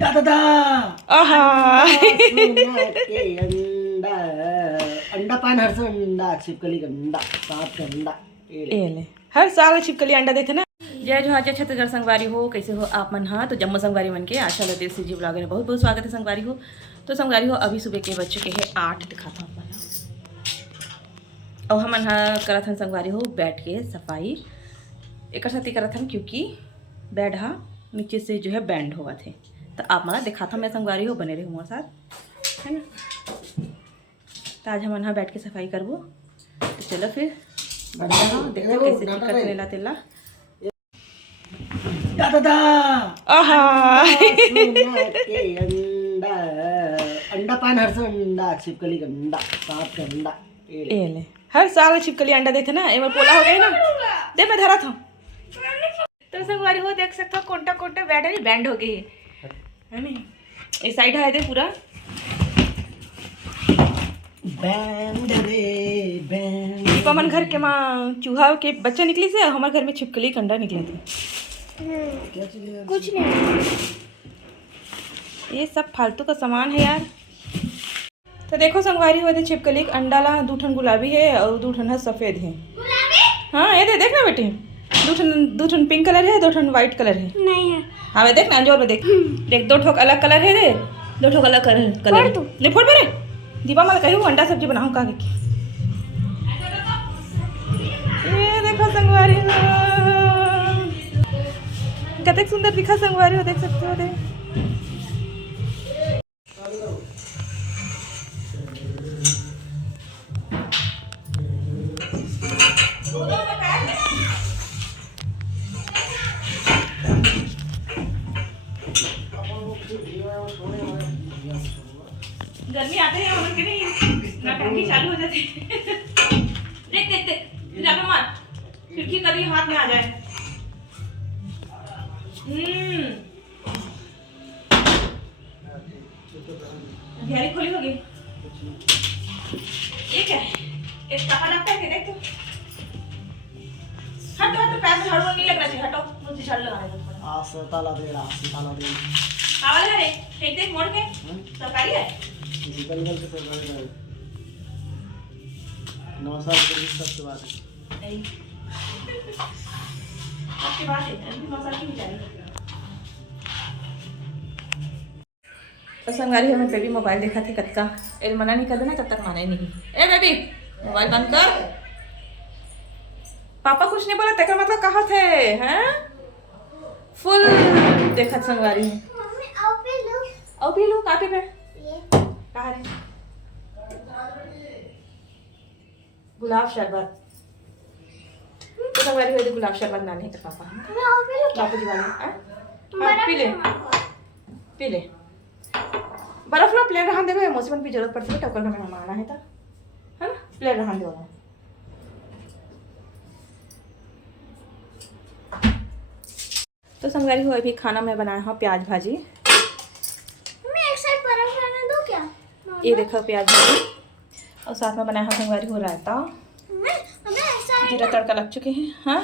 दादा आहा के अंडा अंडा पान हर अंडा छिपकली का अंडा सांप का अंडा ये ले हर साल छिपकली अंडा देते ना। जय जोहार जय छत्तीसगढ़ संगवारी हो, कैसे हो आप मन। हाँ तो जम्मू संगवारी मन के आशा लते सी जी ब्लॉगर में बहुत बहुत स्वागत है संगवारी हो। तो संगवारी हो अभी सुबह के बज चुके हैं 8 दिखाता हूँ और हमन करत हन संगवारी हो बैठ के सफाई एक साथी करत हन क्योंकि बेड हा नीचे से जो है बैंड हुआ थे। तो आप मला दिखाता मैं संगवारी हो बने रहे हमारे साथ है ना। तो आज हम यहाँ बैठ के सफाई करबो तो चलो फिर बढ़िया देखो कैसे ठीक करते लेला तेला दादा आहा के अंडा अंडा पान हर अंडा छिपकली का अंडा सांप का अंडा ये ले हर साल छिपकली अंडा देते ना। एम पोला हो गई ना दे मैं धरा था तो संगवारी हो देख सकता हो कोंटा कोंटा बैंड हो गई है नहीं। इस साइड है दे पूरा बैंड रे बैंड। दीपामन घर के माँ चूहा के बच्चे निकली से हमारे घर में छिपकली कंडा निकले थे। क्या चीज़ कुछ नहीं, ये सब फालतू का सामान है यार। तो देखो संगवारी हो छिपकली अंडा ला दूठन गुलाबी है और दूठन है सफ़ेद है। हाँ ये दे देखना बेटी दूठन पिंक कलर है दो ठन वाइट कलर है। नहीं है। हाँ मैं देखना जोर में देख देख दो ठोक अलग कलर है रे दो ठोक अलग कलर तू ले फोड़ मेरे दीपा माला कहूँ अंडा सब्जी बनाऊँ का ये देखो संगवारी हो कतक सुंदर दिखा संगवारी हो देख सकते हो देख। गर्मी आते हैं उन्होंने के नहीं ना टंकी चालू हो जाती देख देख देख जाके मत खिड़की कभी हाथ में आ जाए। गहरी खोली होगी ये क्या है एक टाका लगता है देख तो हटो हटो पैर में झाड़ू नहीं लगना चाहिए हटो मुझे झाड़ू लगाना है ताला दे कावल है एक देख मोड़ के सरकारी है निकल के तो गए 9 साल के सबसे बात नहीं आपके बात है अभी मौसम की विचार तो संगवारी हमें बेबी मोबाइल देखा थे कत्ता ए मना नहीं कर देना तब तक माना ही नहीं। ए बेबी मोबाइल बंद कर पापा कुछ नहीं बोला तेरा मतलब कहाँ थे हैं फुल देखा संगवारी आओ पी लो कापी पे कहाँ रे गुलाब शरबत तो संगवारी हुई गुलाब शरबत नानी है पापा बापू जी वाले हाँ पी ले बर्फ ला प्लेट रहा देवे मौसम की जरूरत पड़ती है टक्कर में मेहमान आना है था है ना प्लेट रहा देवा। तो संगवारी हो अभी खाना मैं बनाया हूँ प्याज भाजी। मैं एक साइड बर्फ रहने दो क्या? ये देखो प्याज भाजी और साथ में बनाया हूँ संगवारी हो रायता हमें एक साइड जीरा तड़का लग चुके हैं। हाँ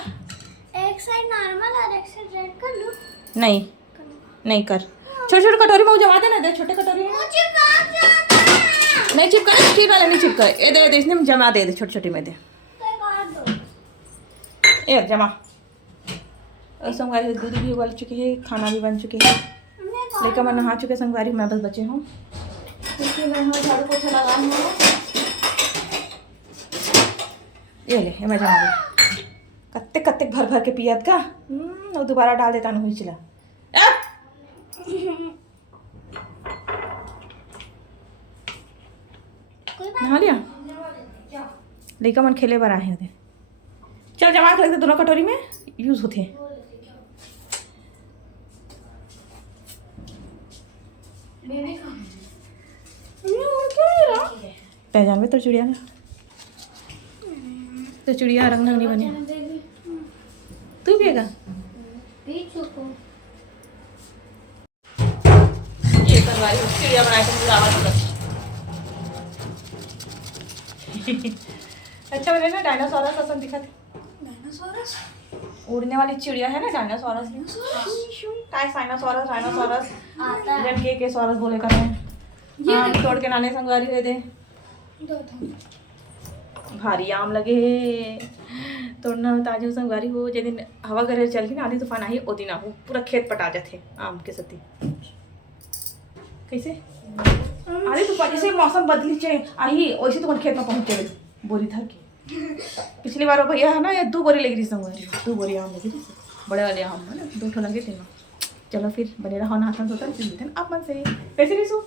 एक साइड नॉर्मल और एक साइड रेड कर लूं। नहीं कर छोटे छोटे कटोरी में जमा देना दे छोटे कटोरी में मुझे कहाँ जाना है? नहीं चिपका स्टील वाला नहीं चिपका ये दे इसने जमा दे छोटी छोटी में दे तो काट दो। ये जमा। और संगवारी दूध भी उबाल चुके हैं खाना भी बन चुके हैं लेकर मैं नहा चुके संगवारी मैं बस बचे हूँ क्योंकि मैं यहाँ झाड़ू पोछा लगा हूँ। ये ले ये मैं जमा दे कत्ते कत्ते भर भर के पियत का और दोबारा डाल देता नहीं चिला नहा लिया लेकर मन खेले बार आए थे चल जमा कर लेते दोनों कटोरी में यूज होते हैं। पहचान में तो चिड़िया ना तो चिड़िया रंग नहीं बने तू पिएगा ये संगवारी चिड़िया बनाए थे आवाज अच्छा बने ना डायनासोरस असम दिखा थे डायनासोरस उड़ने वाली चिड़िया है ना डायनासोरस की। काय साइनोसॉरस राइनोसॉरस आता है जन के सॉरस बोले कर रहे हैं। हाँ, तोड़ के नाने संगवारी हुए दे भारी आम लगे तोड़ना ताजू संगवारी हो जे दिन हवा करे चल ना आधी तूफान आई ओ दिन आहू पूरा खेत पटा जाते आम के सती कैसे आधी तूफान जैसे मौसम बदली चे आई वैसे तो खेत में पहुंच गए बोरी धर के। पिछली बार वो भैया है ना ये 2 बोरी लगी रही संगवारी 2 बोरी आम लगी रही बड़े वाले आम है ना 2 ठो लगे थे ना। चलो फिर बने रहो ना हाथन धोतन फिर मिलते आप मन से कैसे रही सो।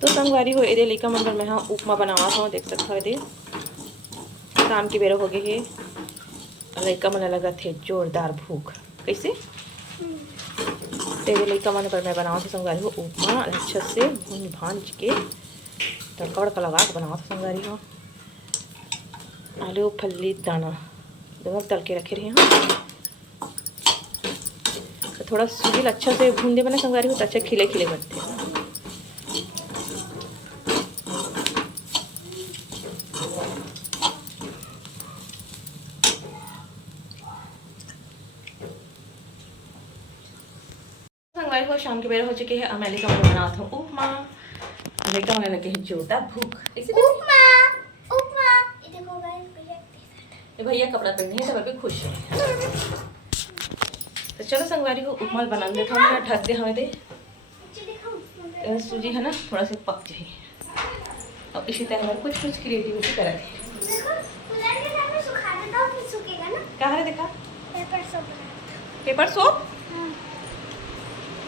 तो संगवारी हो ये लेका मंदिर में हाँ उपमा बनावा था देख सकते हो दे शाम की बेरा हो गई है लड़का मन लगा थे जोरदार भूख कैसे तेरे लड़का मन पर मैं बनावा था संगवारी हो उपमा अच्छा से भून भांज के तड़का वड़का लगा के बनावा था संगवारी हो। आलू फल्ली दाना दोनों तल के रखे रहे हैं तो थोड़ा सूजी अच्छा से भून दे बना संगवारी हो तो अच्छा खिले खिले बनते हैं। संगवारी हो शाम के बेरा हो चुके हैं अमेली का मैं बना था उपमा लेकर मैंने लगे जोरदार भूख इसी उपमा उपमा ये देखो गाइस भैया ये भैया कपड़ा पहनने है सब खुश है। तो चलो संगवारी को उपमा बना देता हूँ मैं ढक दे हमें दे सूजी है ना थोड़ा सा पक जाए और इसी तरह मैं कुछ क्रिएटिविटी करा थे। देखो कूलर के सामने सुखा देता हूं फिर सूखेगा ना। कहाँ है देखा पेपर सोप पेपर सोप हां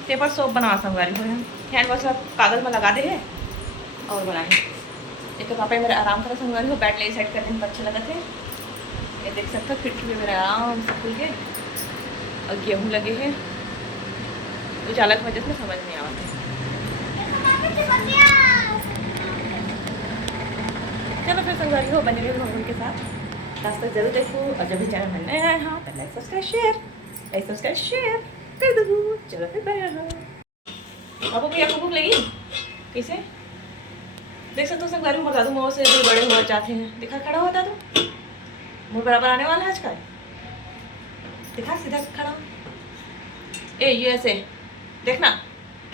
पेपर सोप बना संगवारी हो हैंड वॉश कागज में लगा दे है और बनाए एक पापा मेरा आराम करा संगवारी हो बैठ ले सेट करने में अच्छा लगा थे। ये देख सकते हो खिड़की में मेरा आराम से खुल के और गेहूँ लगे हैं उजाला की वजह से समझ नहीं आते। चलो फिर संगवारी हो बने रहे भगवान के साथ रास्ता जरूर देखो और जब भी चैनल में नया है हाँ तो लाइक सब्सक्राइब शेयर कर दो। चलो फिर बने रहो। बाबू भैया को भूख लगी कैसे देख सकते हो संगवारी हो बता दूँ मोह से भी बड़े हो जाते हैं दिखा खड़ा होता तो मुँह बराबर आने वाला है आजकल दिखा सीधा खड़ा हो ए ऐसे देखना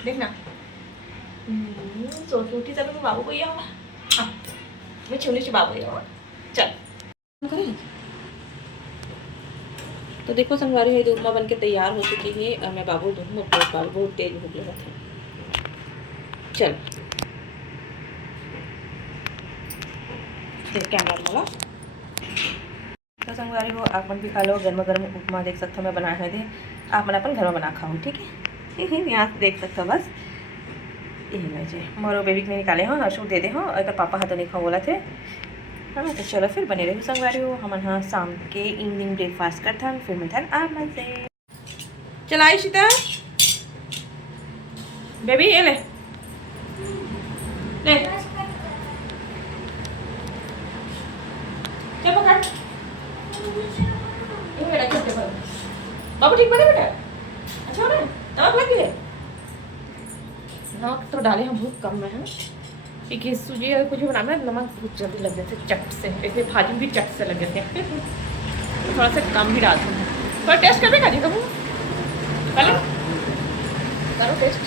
देखना सो के उठी चलो तो बाबू भैया हाँ मैं छोटी सी बाबू भैया चल तो देखो संगवारी है उपमा बन के तैयार हो चुकी है और मैं बाबू दूँ बहुत तेज भूख लगा था। चल देख कैमरा वाला तो संगवारी हो आप मन भी खा लो गर्मा गर्म उपमा देख सकते हो मैं बनाया है दे आप मन अपन घर में बना खाओ ठीक है। यहाँ देख सकते हो बस यही लीजिए मोरो बेबी के निकाले हो और दे दे हो अगर पापा हाथों नहीं खा बोला थे हाँ तो चलो फिर बने रहे संगवारी हो हम हाँ शाम के इवनिंग ब्रेकफास्ट करते फिर मिलता आप मन से चलाई सीता बेबी ये ले ले चल पकड़ ये बेटा चल पकड़ बाबू ठीक बने बेटा अच्छा हो ना नमक लगी है नमक तो डाले हम बहुत कम में है क्योंकि सूजी अगर कुछ बनाना है नमक बहुत जल्दी लग जाते चट से ऐसे भाजी भी चट से लग जाते हैं तो थोड़ा सा कम भी डालते हैं थोड़ा टेस्ट कर देगा जी कब कल करो टेस्ट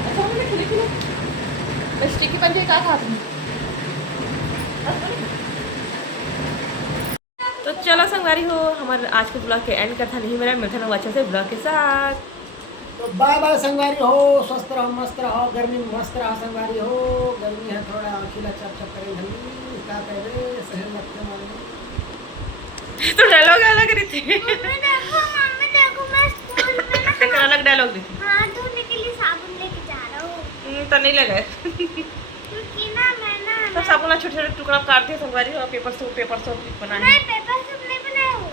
अच्छा मैंने खिले खिले स्टिकी बन जाए क्या खाते हैं। तो चलो संगवारी हो हमारे आज के ब्लॉग के एंड करता नहीं मेरा मिलता ना अच्छा से ब्लॉग के साथ तो बाय बाय संगवारी हो स्वस्थ रहो मस्त रहो गर्मी में मस्त रहो संगवारी हो गर्मी है थोड़ा अखिला चप चप करें ठंडी क्या कह रहे सहन लगते मालूम तो डायलॉग अलग रही थी मम्मी देखो मैं स्कूल में एक अलग डायलॉग दी थी हाथ धोने के लिए साबुन लेके जा रहा हूँ तो नहीं लगा क्योंकि ना मैं ना सब साबुन छोटे छोटे टुकड़ा काटते संगवारी हो पेपर सोप बनाए मैं पेपर सब नहीं बनाया हूँ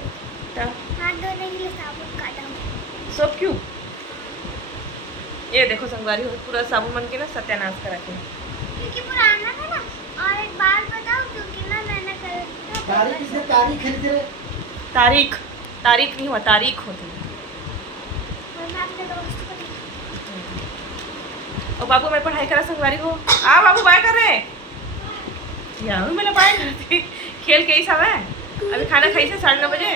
क्या हाथ धोने के लिए साबुन काटा हूँ सोप क्यों ये देखो संगवारी हो पूरा साबुन बन के ना सत्यानाश करा के क्योंकि पुराना था ना और एक बार बताओ क्योंकि ना मैंने कल तारीख से तारीख खरीद रहे तारीख नहीं हुआ तारीख होती है और मैं अपने दोस्त को दी। और बाबू मैं पढ़ाई करा संगवारी हो बाबू बाय कर रहे यार मैंने बाय करती खेल के ही समय अभी खाना खाई से 9:30 बजे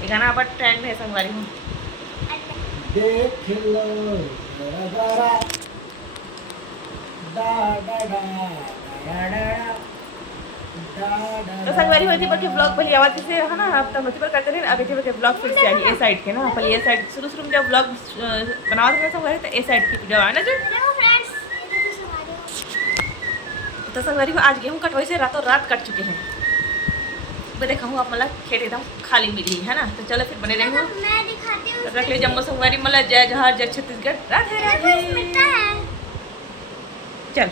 ये गाना अब ट्रेंड है संगवारी हूँ। देख लो जरा जरा डा डा डा डा डा तो संगवारी होती पर के ब्लॉग पहले आवाज से है ना अब तक होती पर करते रहे अभी के ब्लॉग फिर से आई ए साइड के ना पहले ए साइड शुरू में जब ब्लॉग बनावा थे संगवारी तो ए साइड की वीडियो आना जो देखो फ्रेंड्स ये देखो संगवारी तो संगवारी को आज गेहूं कटवाई से रातों रात कट चुके हैं। मैं देखा हूँ आप मतलब खेत एकदम खाली मिली है ना तो चलो फिर बने रहेंगे मैं दिखाती हूँ। तो रख ले जम्मू संगवारी मतलब जय जवाहर जय छत्तीसगढ़ राधे देखो राधे इसमें क्या है। चल